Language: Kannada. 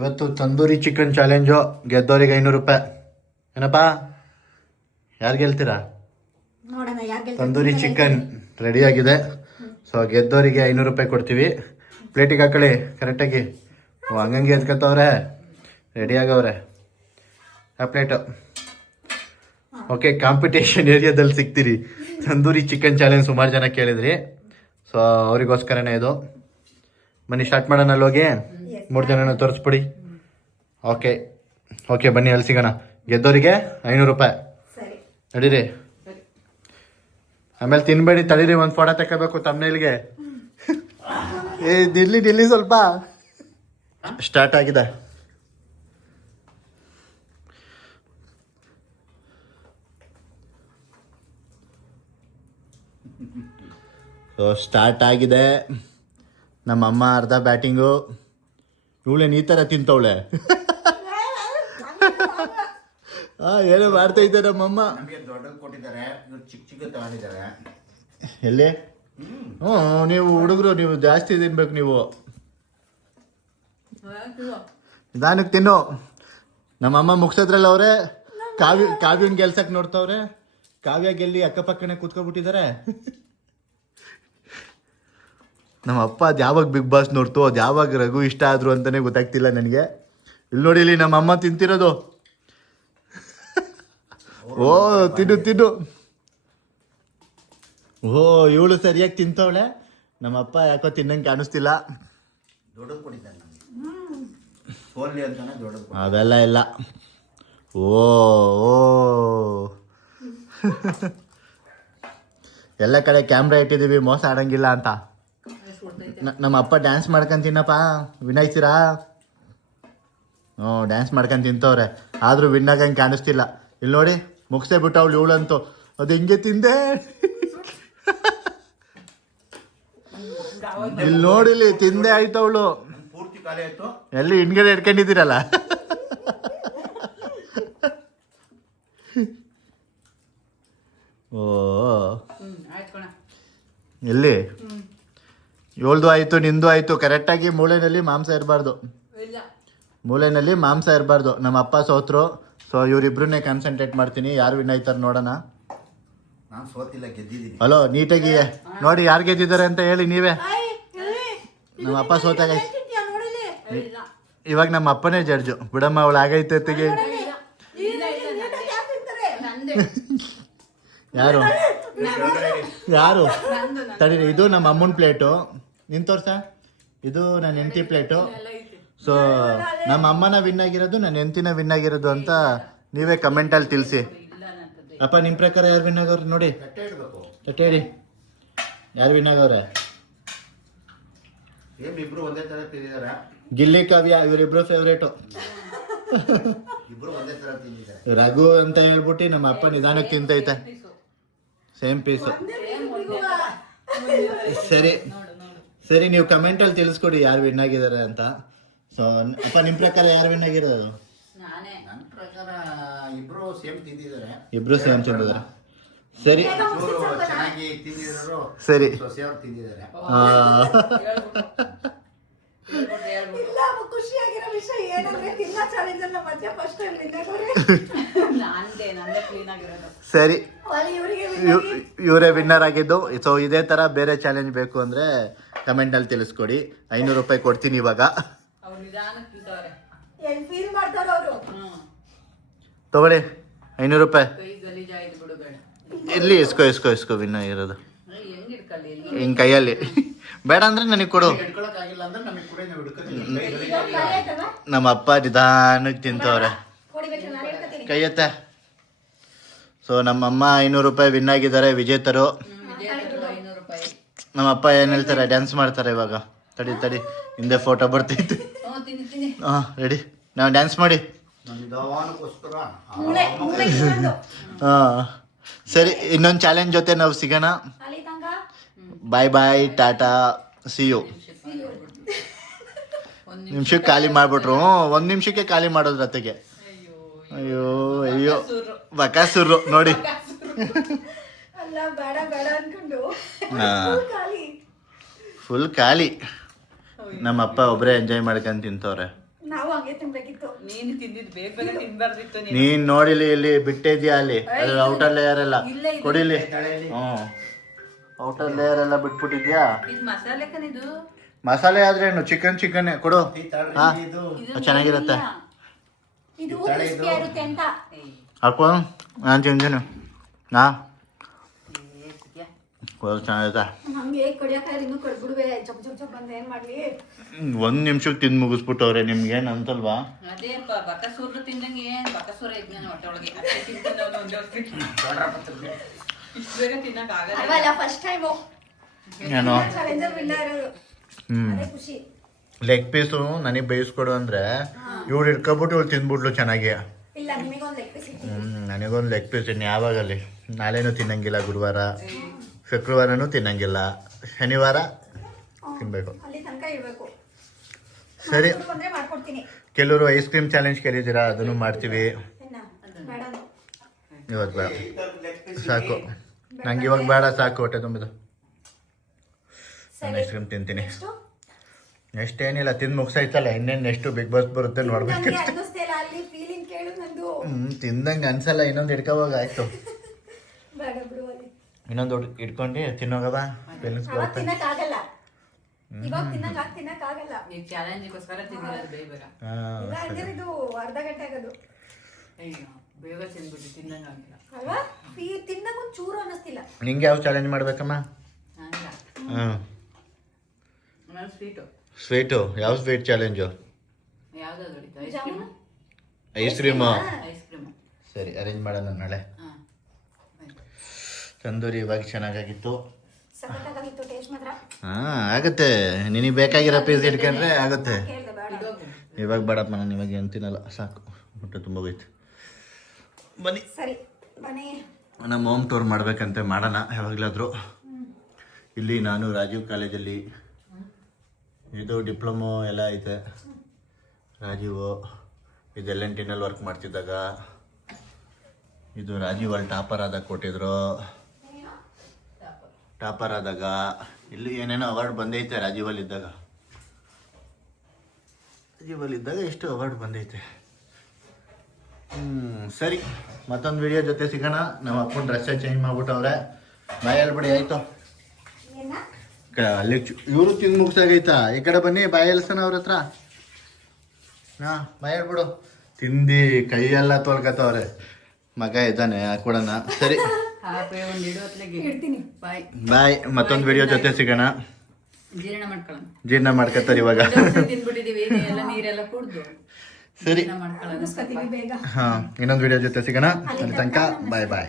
ಇವತ್ತು ತಂದೂರಿ ಚಿಕನ್ ಚಾಲೆಂಜು. ಗೆದ್ದವರಿಗೆ 500 ರೂಪಾಯಿ. ಏನಪ್ಪಾ, ಯಾರು ಗೆಲ್ತೀರಾ? ತಂದೂರಿ ಚಿಕನ್ ರೆಡಿ ಆಗಿದೆ. ಸೊ ಗೆದ್ದವರಿಗೆ 500 ರೂಪಾಯಿ ಕೊಡ್ತೀವಿ. ಪ್ಲೇಟಿಗೆ ಹಾಕೊಳ್ಳಿ ಕರೆಕ್ಟಾಗಿ. ಹಂಗಂಗೆ ಎತ್ಕೊತವ್ರೆ, ರೆಡಿ ಆಗವ್ರೆ ಆ ಪ್ಲೇಟು. ಓಕೆ, ಕಾಂಪಿಟೇಷನ್ ಏರಿಯಾದಲ್ಲಿ ಸಿಗ್ತೀರಿ. ತಂದೂರಿ ಚಿಕನ್ ಚಾಲೆಂಜ್ ಸುಮಾರು ಜನ ಕೇಳಿದ್ರಿ. ಸೊ ಅವರಿಗೋಸ್ಕರನೇ ಇದು. ಬನ್ನಿ ಸ್ಟಾರ್ಟ್ ಮಾಡೋಣ. ಹೋಗಿ 3 ಜನನ ತೋರಿಸ್ಬಿಡಿ. ಓಕೆ ಓಕೆ, ಬನ್ನಿ ಅಲ್ಲಿ ಸಿಗೋಣ. ಗೆದ್ದವರಿಗೆ 500 ರೂಪಾಯಿ. ನಡೀರಿ. ಆಮೇಲೆ ತಿನ್ಬೇಡಿ, ತಡೀರಿ, ಒಂದು ಫೋಟೋ ತಗೋಬೇಕು ತಮ್ಮನೇಲ್ಗೆ. ಏ ದಿಲ್ಲಿ ಸ್ವಲ್ಪ. ಸ್ಟಾರ್ಟ್ ಆಗಿದೆ. ಸೊ ಸ್ಟಾರ್ಟ್ ಆಗಿದೆ. ನಮ್ಮಮ್ಮ ಅರ್ಧ ಬ್ಯಾಟಿಂಗು. ಇವಳೇನು ಈ ಥರ ತಿಂತವಳೆ? ಏನೋ ಮಾಡ್ತಾ ಇದ್ದೆ ನಮ್ಮಮ್ಮ. ಎಲ್ಲಿ? ನೀವು ಹುಡುಗರು, ನೀವು ಜಾಸ್ತಿ ತಿನ್ಬೇಕು. ನೀವು ನಿಧಾನಕ್ಕೆ ತಿನ್ನು. ನಮ್ಮಮ್ಮ ಮುಗಿಸೋದ್ರಲ್ಲ ಅವ್ರೆ. ಕಾವ್ಯನ್ ಗೆಲ್ಸಕ್ ನೋಡ್ತವ್ರೆ. ಕಾವ್ಯ ಗೆಲ್ಲಿ ಅಕ್ಕಪಕ್ಕನೆ ಕೂತ್ಕೊಬಿಟ್ಟಿದ್ದಾರೆ. ನಮ್ಮ ಅಪ್ಪ ಅದು ಯಾವಾಗ ಬಿಗ್ ಬಾಸ್ ನೋಡ್ತು, ಅದು ಯಾವಾಗ ರಘು ಇಷ್ಟ ಆದ್ರು ಅಂತಾನೆ ಗೊತ್ತಾಗ್ತಿಲ್ಲ ನನಗೆ. ಇಲ್ಲಿ ನೋಡಿ, ಇಲ್ಲಿ ನಮ್ಮ ಅಮ್ಮ ತಿಂತಿರೋದು. ಓ ತಿನ್ನು. ಓ ಇವಳು ಸರಿಯಾಗಿ ತಿಂತವಳೆ. ನಮ್ಮಪ್ಪ ಯಾಕೋ ತಿನ್ನಂಗೆ ಕಾಣಿಸ್ತಿಲ್ಲ. ಅವೆಲ್ಲ ಇಲ್ಲ. ಓ ಎಲ್ಲ ಕಡೆ ಕ್ಯಾಮ್ರಾ ಇಟ್ಟಿದ್ದೀವಿ, ಮೋಸ ಆಡಂಗಿಲ್ಲ ಅಂತ. ನಮ್ಮ ಅಪ್ಪ ಡ್ಯಾನ್ಸ್ ಮಾಡ್ಕೊಂಡು ತಿನ್ನಪ್ಪ, ವಿನಾಯ್ತೀರಾ? ಡ್ಯಾನ್ಸ್ ಮಾಡ್ಕೊಂಡು ತಿಂತವ್ರೆ, ಆದರೂ ವಿನ್ನಾಗಂಗೆ ಕಾಣಿಸ್ತಿಲ್ಲ. ಇಲ್ಲಿ ನೋಡಿ, ಮುಗಿಸೇ ಬಿಟ್ಟು ಅವಳು ಇವಳಂತೂ. ಅದು ಹಿಂಗೆ ತಿಂದೆ. ಇಲ್ಲಿ ನೋಡಿಲಿ, ತಿಂದೆ ಆಯ್ತು ಅವಳು. ಎಲ್ಲಿ ಹಿಂದ್ಗಡೆ ಇಟ್ಕೊಂಡಿದ್ದೀರಲ್ಲ. ಓ ಎಲ್ಲಿ? ಇವಳ್ದು ಆಯ್ತು, ನಿಂದು ಆಯ್ತು. ಕರೆಕ್ಟಾಗಿ ಮೂಲೆಯಲ್ಲಿ ಮಾಂಸ ಇರಬಾರ್ದು. ಮೂಲೆಯಲ್ಲಿ ಮಾಂಸ ಇರಬಾರ್ದು. ನಮ್ಮ ಅಪ್ಪ ಸೋತ್ರು. ಸೊ ಇವರಿಬ್ರನ್ನೇ ಕಾನ್ಸಂಟ್ರೇಟ್ ಮಾಡ್ತೀನಿ. ಯಾರು ವಿನ್ ಆಯ್ತಾರೆ ನೋಡೋಣ. ಹಲೋ, ನೀಟಾಗಿ ನೋಡಿ ಯಾರು ಗೆದ್ದಿದ್ದಾರೆ ಅಂತ ಹೇಳಿ ನೀವೇ. ನಮ್ಮ ಅಪ್ಪ ಸೋತಾಗ ಇವಾಗ ನಮ್ಮ ಅಪ್ಪನೇ ಜಡ್ಜು. ಬಿಡಮ್ಮ, ಅವಳು ಆಗೈತೆ ತೆಗಿ. ಯಾರು ತಡೀರಿ. ಇದು ನಮ್ಮ ಅಮ್ಮನ ಪ್ಲೇಟು. ನಿನ್ ತೋರ್ಸ. ಇದು ನನ್ನ ಹೆಂಡತಿ ಪ್ಲೇಟು. ಸೊ ನಮ್ಮ ಅಮ್ಮನ ವಿನ್ ಆಗಿರೋದು, ನನ್ನ ಹೆಂಡತಿನ ವಿನ್ ಆಗಿರೋದು ಅಂತ ನೀವೇ ಕಮೆಂಟಲ್ಲಿ ತಿಳಿಸಿ. ಅಪ್ಪ, ನಿಮ್ಮ ಪ್ರಕಾರ ಯಾರು ವಿನ್ ಆಗವ್ರೆ ನೋಡಿ. ತಟ್ಟೆ ಹೇಳಿ, ಯಾರು ವಿನ್ ಆಗವ್ರೆ? ಗಿಲ್ಲಿ, ಕಾವ್ಯ ಇವರಿಬ್ರು ಫೇವ್ರೇಟು. ರಘು ಅಂತ ಹೇಳ್ಬಿಟ್ಟು ನಮ್ಮ ಅಪ್ಪ ನಿಧಾನಕ್ಕೆ ತಿಂತೈತೆ. Same piece. ಸರಿ, ನೀವು ಕಮೆಂಟಲ್ಲಿ ತಿಳಿಸ್ಕೊಡಿ ಯಾರು ವಿನ್ ಆಗಿದ್ದಾರೆ ಅಂತ. ಸೊ ಅಪ್ಪ, ನಿಮ್ಮ ಪ್ರಕಾರ ಯಾರು ವಿನ್ ಆಗಿರೋದು? ಇಬ್ರು ಸೇಮ್ ತಿಂದಿದ್ದಾರೆ. ಸರಿ ಸರಿ, ಇವರೇ ವಿನ್ನರ್ ಆಗಿದ್ದು. ಸೊ ಇದೇ ತರ ಬೇರೆ ಚಾಲೆಂಜ್ ಬೇಕು ಅಂದ್ರೆ ಕಮೆಂಟಲ್ಲಿ ತಿಳಿಸ್ಕೊಡಿ. 500 ರೂಪಾಯಿ ಕೊಡ್ತೀನಿ ಇವಾಗ. ತಗೊಳ್ಳಿ 500 ರೂಪಾಯಿ. ಇಲ್ಲಿ ಇಸ್ಕೋ ವಿನ್ನ ಇರೋದು ಹಿಂಗ್ ಕೈಯಲ್ಲಿ. ಬೇಡ ಅಂದ್ರೆ ನನಗೆ ಕೊಡು. ನಮ್ಮ ಅಪ್ಪ ನಿಧಾನಕ್ಕೆ ತಿಂತವ್ರೆ. ಕೈಯತ್ತೆ. ಸೊ ನಮ್ಮಮ್ಮ 500 ರೂಪಾಯಿ ವಿನ್ ಆಗಿದ್ದಾರೆ, ವಿಜೇತರು. ನಮ್ಮಪ್ಪ ಏನ್ ಹೇಳ್ತಾರೆ, ಡ್ಯಾನ್ಸ್ ಮಾಡ್ತಾರೆ ಇವಾಗ. ತಡಿ, ಹಿಂದೆ ಫೋಟೋ ಬರ್ತೈತೆ. ರೆಡಿ, ನಾವು ಡ್ಯಾನ್ಸ್ ಮಾಡಿ. ಸರಿ, ಇನ್ನೊಂದು ಚಾಲೆಂಜ್ ಜೊತೆ ನಾವು ಸಿಗೋಣ. ಬಾಯ್, ಟಾಟಾ, ಸಿ ಯು. ನಿಮಿಷಕ್ಕೆ ಖಾಲಿ ಮಾಡ್ಬಿಟ್ರು. 1 ನಿಮಿಷಕ್ಕೆ ಖಾಲಿ ಮಾಡೋದ್ರ ಅತ್ತೆಗೆ. ಅಯ್ಯೋ ಬಕಾಸುರು ನೋಡಿ. ಫುಲ್ ಖಾಲಿ. ನಮ್ಮಪ್ಪ ಒಬ್ಬರೇ ಎಂಜಾಯ್ ಮಾಡ್ಕೊಂಡು ತಿಂತವ್ರೆ. ನಾವು ಹಂಗೆ ತಿನ್ಬೇಕಿತ್ತು. ನೀನು ತಿಂದಿದ್ದು ಬೇಗ ಬೇಗ ತಿನ್ಬಾರ್ದಿತ್ತು. ನೀನ್ ನೋಡಿಲಿ ಇಲ್ಲಿ ಬಿಟ್ಟಿದ್ಯಾ ಅಲ್ಲಿ ಅದು ಔಟರ್ ಲೇಯರ್ ಎಲ್ಲ ಕೊಡಿಲಿ. ಔಟರ್ ಲೇಯರ್ ಎಲ್ಲ ಬಿಟ್ಬಿಟ್ಟಿದ್ಯಾ. ಇದು ಮಸಾಲೆ ಕನಿದು ಮಸಾಲೆ ಆದ್ರೇನು ಚಿಕನ್ ಕೊಡು. ಹಾ ಚೆನ್ನಾಗಿರತ್ತೆ. ಇದು crispy ಇರುತ್ತೆ ಅಂತ. ಹಾಕೋ ನಾನು ತಿಂತೀನಿ. ನಾ ಚೆನ್ನಾಗೈತಾ. ಹಂಗೆ ಕಡಿಯಕ್ಕಾದ್ರೆ ಇನ್ನೂ ಕಡ್ಬಿಡುವೆ. ಚಪ್ ಬಂದು ಏನ್ ಮಾಡ್ಲಿ. 1 ನಿಮಿಷಕ್ಕೆ ತಿಂದು ಮುಗಿಸ್ಬಿಟ್ಟವ್ರೆ. ನಿಮ್ಗೇನ್ ಅಂತಲ್ವಾ? ಅದೇ ಬಕಸೂರು ತಿಂದಂಗೆ ಬಕಸೂರ ಇದ್ ನಾನು ಹೊಟ್ಟೆ ಒಳಗೆ ಇಷ್ಟು ಬೇಗ ತಿನ್ನಕ್ ಆಗಲ್ಲ. ಫಸ್ಟ್ ಟೈಮ್ ಏನೋ ಚಾಲೆಂಜರ್ ವಿನ್ನರ್. ಅದೇ ಖುಷಿ. ಲೆಗ್ ಪೀಸು ನನಗೆ ಬೇಯಿಸ್ಕೊಡು ಅಂದ್ರೆ ಇವ್ರು ಇಟ್ಕೊಬಿಟ್ಟು ಇವ್ರು ತಿಂದ್ಬಿಟ್ಲು ಚೆನ್ನಾಗಿ. ಇಲ್ಲ ನಿಮಗೊಂದು ಲೆಗ್ ಪೀಸ್ ಇತ್ತು. ನನಗೊಂದು ಲೆಗ್ ಪೀಸ್ ಇನ್ನು ಯಾವಾಗಲ್ಲಿ. ನಾಳೆನೂ ತಿನ್ನಂಗಿಲ್ಲ, ಗುರುವಾರ ಶುಕ್ರವಾರನೂ ತಿನ್ನಂಗಿಲ್ಲ, ಶನಿವಾರ ತಿನ್ಬೇಕು. ಅಲ್ಲಿ ತನಕ ಇರಬೇಕು. ಸರಿ. ಬಂದ್ರೆ ಮಾಡ್ಕೊಡ್ತೀನಿ. ಕೆಲವರು ಐಸ್ ಕ್ರೀಮ್ ಚಾಲೆಂಜ್ ಕೇಳಿದ್ದೀರಾ, ಅದನ್ನು ಮಾಡ್ತೀವಿ. ಇವತ್ತು ಬೇಡ ಸಾಕು, ನಂಗೆ ಇವಾಗ ಬೇಡ ಸಾಕು, ಹೊಟ್ಟೆ ತುಂಬಿದ. ನಾನು ಐಸ್ ಕ್ರೀಮ್ ತಿಂತೀನಿ. ನೆಕ್ಸ್ಟ್ ಏನಿಲ್ಲ, ತಿಂದು ಮುಗಿಸಾಯ್ತಲ್ಲ, ಇನ್ನೇನು ನೆಕ್ಸ್ಟ್ ಬಿಗ್ ಬಾಸ್ ಬರುತ್ತೆ ನೋಡ್ಬೇಕು. ತಿಂದಂಗೆ ಅನ್ಸಲ್ಲ. ಇನ್ನೊಂದು ಹಿಡ್ಕೋವಾಗ ಆಯ್ತು. ಇನ್ನೊಂದು ಇಟ್ಕೊಂಡು ತಿನ್ನೋಗವ. ನಿಂಗೆ ಯಾವ ಚಾಲೆಂಜ್ ಮಾಡ್ಬೇಕಮ್ಮ? ಸ್ವೀಟು ಯಾವ ಸ್ವೀಟ್ ಚಾಲೆಂಜು? Ice cream. ಸರಿ, ಅರೇಂಜ್ ಮಾಡೋಣ ನಾಳೆ. ತಂದೂರಿ ಇವಾಗ ಚೆನ್ನಾಗಾಗಿತ್ತು. ಆಗುತ್ತೆ. ನಿನಗೆ ಬೇಕಾಗಿರೋ ಪೀಸ್ ಇಟ್ಕೊಂಡ್ರೆ ಆಗುತ್ತೆ. ಇವಾಗ ಬೇಡಪ್ಪ, ನಾನು ಇವಾಗ ಏನು ತಿನ್ನಲ್ಲ, ಸಾಕು, ಹೊಟ್ಟೆ ತುಂಬ ಹೋಯ್ತು. ಬನ್ನಿ ನಮ್ಮ ಹೋಮ್ ಟೂರ್ ಮಾಡ್ಬೇಕಂತೆ, ಮಾಡೋಣ ಯಾವಾಗಲಾದರೂ. ಇಲ್ಲಿ ನಾನು ರಾಜೀವ್ ಕಾಲೇಜಲ್ಲಿ ಇದು ಡಿಪ್ಲೊಮೊ ಎಲ್ಲ ಐತೆ. ರಾಜೀವು ಇದು L&Tನಲ್ಲಿ ವರ್ಕ್ ಮಾಡ್ತಿದ್ದಾಗ, ಇದು ರಾಜೀವ್ ಅಲ್ಲಿ ಟಾಪರ್ ಆದಾಗ ಕೊಟ್ಟಿದ್ರು. ಟಾಪರ್ ಆದಾಗ ಇಲ್ಲಿ ಏನೇನೋ ಅವಾರ್ಡ್ ಬಂದೈತೆ. ರಾಜೀವಲ್ಲಿದ್ದಾಗ ಎಷ್ಟು ಅವಾರ್ಡ್ ಬಂದೈತೆ. ಸರಿ, ಮತ್ತೊಂದು ವಿಡಿಯೋ ಜೊತೆ ಸಿಗೋಣ. ನಮ್ಮ ಅಪ್ಪನ ಡ್ರೆಸ್ಸೇ ಚೇಂಜ್ ಮಾಡ್ಬಿಟ್ಟವ್ರೆ. ಬಾಯ್ ಹೇಳ್ಬಿಡಿ ಆಯಿತು. ಅಲ್ಲಿ ಇವರು ತಿಂದು ಮುಗಿಸಾಗೈತಾ. ಈ ಕಡೆ ಬನ್ನಿ, ಬಾಯ್ ಎಲ್ಸನ ಅವ್ರ ಹತ್ರ. ಬಾಯ್ ಹೇಳ್ಬಿಡು. ತಿಂದು ಕೈಯೆಲ್ಲ ತೊಳ್ಕತ್ತವ್ರೆ. ಮಗ ಇದ್ದಾನೆ, ಹಾಕೊಡೋಣ. ಸರಿ ಬಾಯ್, ಮತ್ತೊಂದು ವಿಡಿಯೋ ಜೊತೆ ಸಿಗೋಣ. ಜೀರ್ಣ ಮಾಡ್ಕೊತಾರೆ ಇವಾಗ. ಸರಿ, ಹಾಂ, ಇನ್ನೊಂದು ವಿಡಿಯೋ ಜೊತೆ ಸಿಗೋಣ. ಅಲ್ಲಿ ತನಕ ಬಾಯ್ ಬಾಯ್.